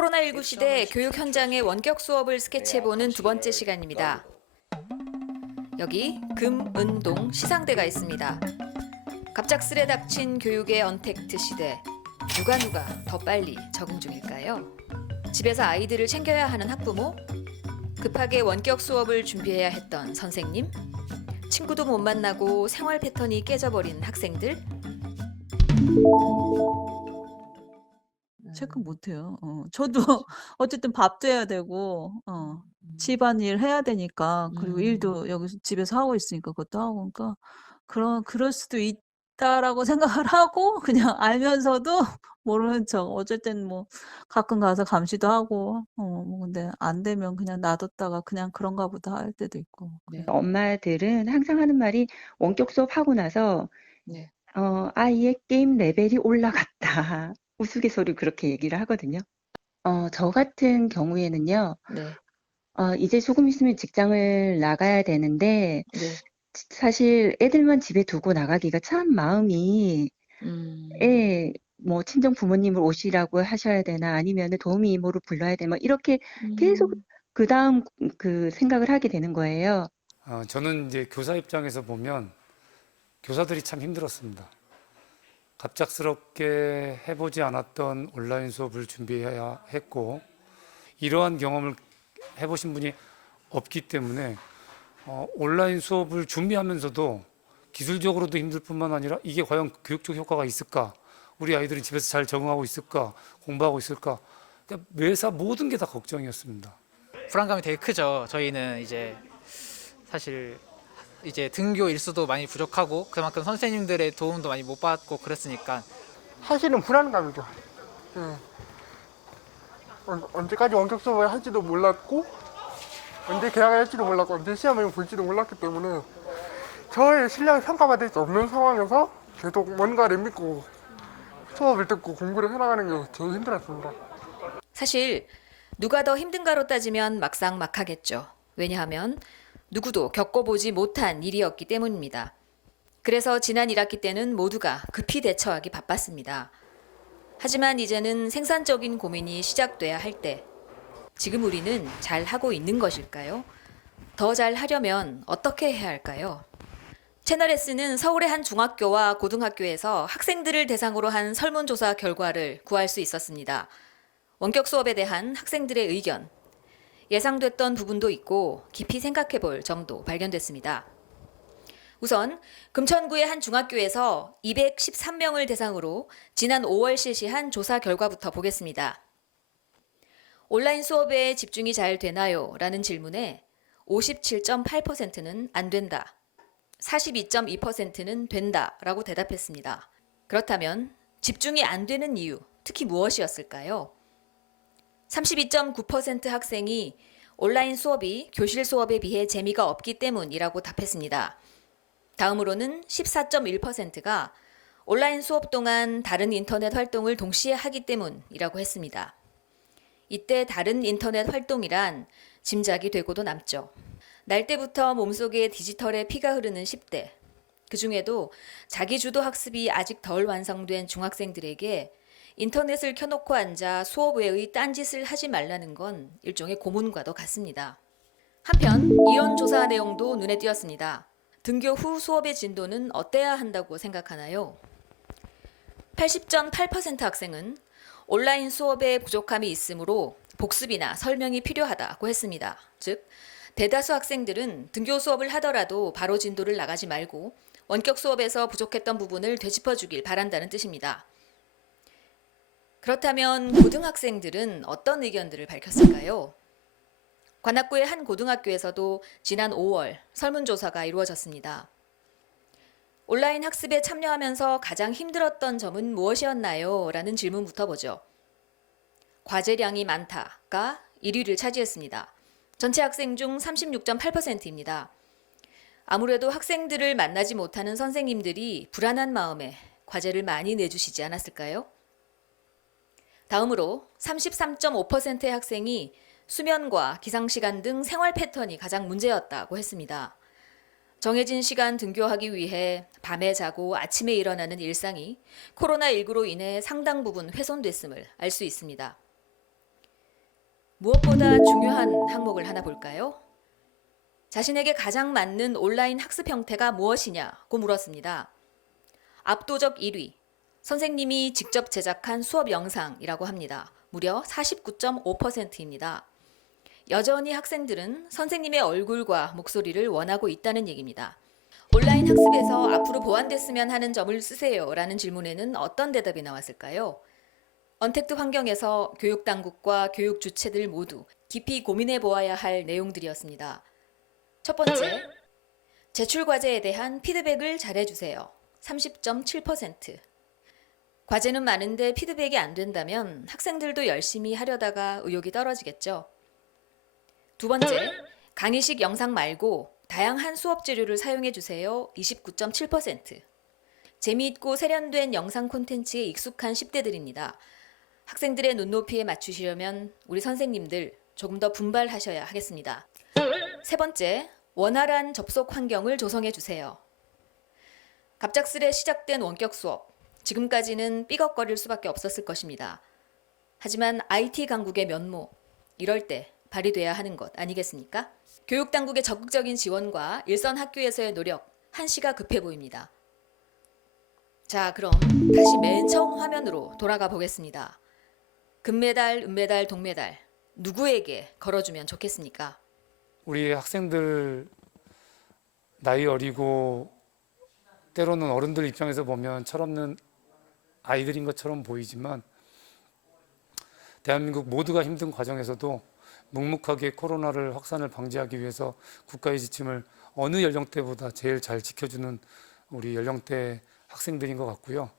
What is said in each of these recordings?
코로나19 시대 교육 현장의 원격 수업을 스케치해보는 두 번째 시간입니다. 여기 금은동 시상대가 있습니다. 갑작스레 닥친 교육의 언택트 시대. 누가 더 빨리 적응 중일까요? 집에서 아이들을 챙겨야 하는 학부모? 급하게 원격 수업을 준비해야 했던 선생님? 친구도 못 만나고 생활 패턴이 깨져버린 학생들? 체크 못해요. 저도 어쨌든 밥도 해야 되고, 집안일 해야 되니까, 그리고 일도 여기서 집에서 하고 있으니까 그것도 하고, 그러니까, 그럴 수도 있다라고 생각을 하고, 그냥 알면서도 모르는 척. 어쨌든 뭐, 가끔 가서 감시도 하고, 뭐, 근데 안 되면 그냥 놔뒀다가 그냥 그런가 보다 할 때도 있고. 네. 엄마들은 항상 하는 말이 원격 수업하고 나서 네. 아이의 게임 레벨이 올라갔다. 우스갯소리로 그렇게 얘기를 하거든요. 저 같은 경우에는요. 네. 이제 조금 있으면 직장을 나가야 되는데 네. 사실 애들만 집에 두고 나가기가 참 마음이 뭐 친정 부모님을 오시라고 하셔야 되나 아니면 도우미 이모를 불러야 되나 이렇게 계속 그 다음 그 생각을 하게 되는 거예요. 저는 이제 교사 입장에서 보면 교사들이 참 힘들었습니다. 갑작스럽게 해보지 않았던 온라인 수업을 준비해야 했고 이러한 경험을 해보신 분이 없기 때문에 온라인 수업을 준비하면서도 기술적으로도 힘들 뿐만 아니라 이게 과연 교육적 효과가 있을까? 우리 아이들이 집에서 잘 적응하고 있을까? 공부하고 있을까? 그러니까 매사 모든 게 다 걱정이었습니다. 불안감이 되게 크죠. 저희는 이제 사실 이제 등교 일수도 많이 부족하고 그만큼 선생님들의 도움도 많이 못 받고 그랬으니까 사실은 불안감이죠. 예. 언제까지 원격 수업을 할지도 몰랐고 언제 개학을 할지도 몰랐고 언제 시험을 볼지도 몰랐기 때문에 저의 실력이 평가받을 수 없는 상황에서 계속 뭔가를 믿고 수업을 듣고 공부를 해나가는 게 제일 힘들었습니다. 사실 누가 더 힘든가로 따지면 막상막하겠죠. 왜냐하면 누구도 겪어보지 못한 일이었기 때문입니다. 그래서 지난 1학기 때는 모두가 급히 대처하기 바빴습니다. 하지만 이제는 생산적인 고민이 시작돼야 할 때, 지금 우리는 잘 하고 있는 것일까요? 더 잘 하려면 어떻게 해야 할까요? 채널 S는 서울의 한 중학교와 고등학교에서 학생들을 대상으로 한 설문조사 결과를 구할 수 있었습니다. 원격 수업에 대한 학생들의 의견, 예상됐던 부분도 있고 깊이 생각해 볼 정도 발견됐습니다. 우선 금천구의 한 중학교에서 213명을 대상으로 지난 5월 실시한 조사 결과부터 보겠습니다. 온라인 수업에 집중이 잘 되나요? 라는 질문에 57.8%는 안 된다, 42.2%는 된다 라고 대답했습니다. 그렇다면 집중이 안 되는 이유, 특히 무엇이었을까요? 32.9% 학생이 온라인 수업이 교실 수업에 비해 재미가 없기 때문이라고 답했습니다. 다음으로는 14.1%가 온라인 수업 동안 다른 인터넷 활동을 동시에 하기 때문이라고 했습니다. 이때 다른 인터넷 활동이란 짐작이 되고도 남죠. 날 때부터 몸속에 디지털의 피가 흐르는 10대. 그 중에도 자기주도 학습이 아직 덜 완성된 중학생들에게 인터넷을 켜놓고 앉아 수업 외의 딴짓을 하지 말라는 건 일종의 고문과도 같습니다. 한편 이런 조사 내용도 눈에 띄었습니다. 등교 후 수업의 진도는 어때야 한다고 생각하나요? 80.8% 학생은 온라인 수업에 부족함이 있으므로 복습이나 설명이 필요하다고 했습니다. 즉, 대다수 학생들은 등교 수업을 하더라도 바로 진도를 나가지 말고 원격 수업에서 부족했던 부분을 되짚어주길 바란다는 뜻입니다. 그렇다면 고등학생들은 어떤 의견들을 밝혔을까요? 관악구의 한 고등학교에서도 지난 5월 설문조사가 이루어졌습니다. 온라인 학습에 참여하면서 가장 힘들었던 점은 무엇이었나요? 라는 질문부터 보죠. 과제량이 많다가 1위를 차지했습니다. 전체 학생 중 36.8%입니다. 아무래도 학생들을 만나지 못하는 선생님들이 불안한 마음에 과제를 많이 내주시지 않았을까요? 다음으로 33.5%의 학생이 수면과 기상시간 등 생활 패턴이 가장 문제였다고 했습니다. 정해진 시간 등교하기 위해 밤에 자고 아침에 일어나는 일상이 코로나19로 인해 상당 부분 훼손됐음을 알 수 있습니다. 무엇보다 중요한 항목을 하나 볼까요? 자신에게 가장 맞는 온라인 학습 형태가 무엇이냐고 물었습니다. 압도적 1위, 선생님이 직접 제작한 수업 영상이라고 합니다. 무려 49.5%입니다. 여전히 학생들은 선생님의 얼굴과 목소리를 원하고 있다는 얘기입니다. 온라인 학습에서 앞으로 보완됐으면 하는 점을 쓰세요 라는 질문에는 어떤 대답이 나왔을까요? 언택트 환경에서 교육당국과 교육 주체들 모두 깊이 고민해 보아야 할 내용들이었습니다. 첫 번째, 제출 과제에 대한 피드백을 잘해주세요. 30.7%. 과제는 많은데 피드백이 안 된다면 학생들도 열심히 하려다가 의욕이 떨어지겠죠. 두 번째, 강의식 영상 말고 다양한 수업 재료를 사용해 주세요. 29.7%. 재미있고 세련된 영상 콘텐츠에 익숙한 10대들입니다. 학생들의 눈높이에 맞추시려면 우리 선생님들 조금 더 분발하셔야 하겠습니다. 세 번째, 원활한 접속 환경을 조성해 주세요. 갑작스레 시작된 원격 수업, 지금까지는 삐걱거릴 수밖에 없었을 것입니다. 하지만 IT 강국의 면모, 이럴 때 발휘돼야 하는 것 아니겠습니까? 교육당국의 적극적인 지원과 일선 학교에서의 노력, 한시가 급해 보입니다. 자, 그럼 다시 맨 처음 화면으로 돌아가 보겠습니다. 금메달, 은메달, 동메달, 누구에게 걸어주면 좋겠습니까? 우리 학생들 나이 어리고 때로는 어른들 입장에서 보면 철없는 아이들인 것처럼 보이지만 대한민국 모두가 힘든 과정에서도 묵묵하게 코로나를 확산을 방지하기 위해서 국가의 지침을 어느 연령대보다 제일 잘 지켜주는 우리 연령대 학생들인 것 같고요.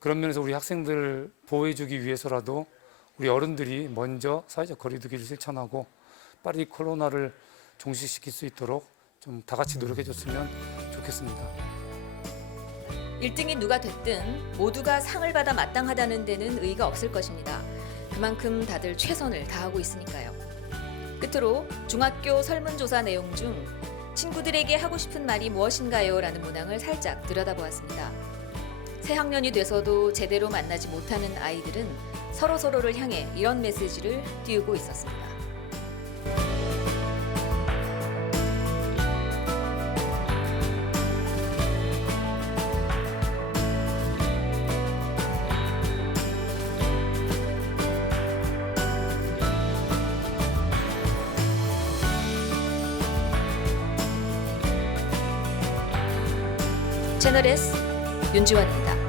그런 면에서 우리 학생들 보호해주기 위해서라도 우리 어른들이 먼저 사회적 거리두기를 실천하고 빨리 코로나를 종식시킬 수 있도록 좀 다 같이 노력해줬으면 좋겠습니다. 1등이 누가 됐든 모두가 상을 받아 마땅하다는 데는 의의가 없을 것입니다. 그만큼 다들 최선을 다하고 있으니까요. 끝으로 중학교 설문조사 내용 중 친구들에게 하고 싶은 말이 무엇인가요? 라는 문항을 살짝 들여다보았습니다. 새 학년이 돼서도 제대로 만나지 못하는 아이들은 서로서로를 향해 이런 메시지를 띄우고 있었습니다. 채널 S 윤지환입니다.